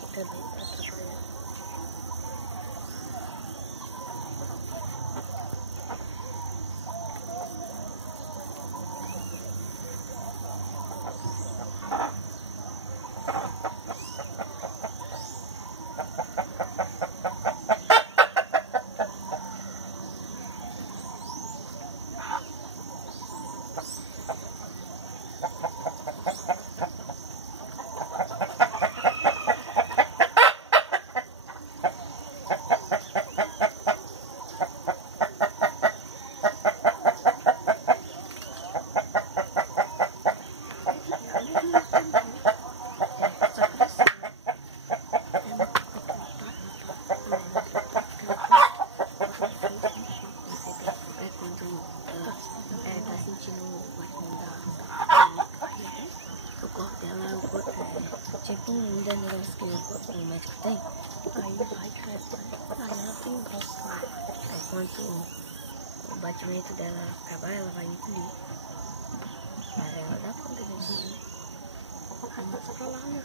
Fica bem pra trabalhar. Tá sentindo o batimento o corpo dela, o corpo é tipo um negócio que o médico tem. Aí vai cresce. Aí ela tem um braço. Aí quando o batimento dela acabar, ela vai engolir. Mas ela dá conta disso. Aí não precisa falar, né?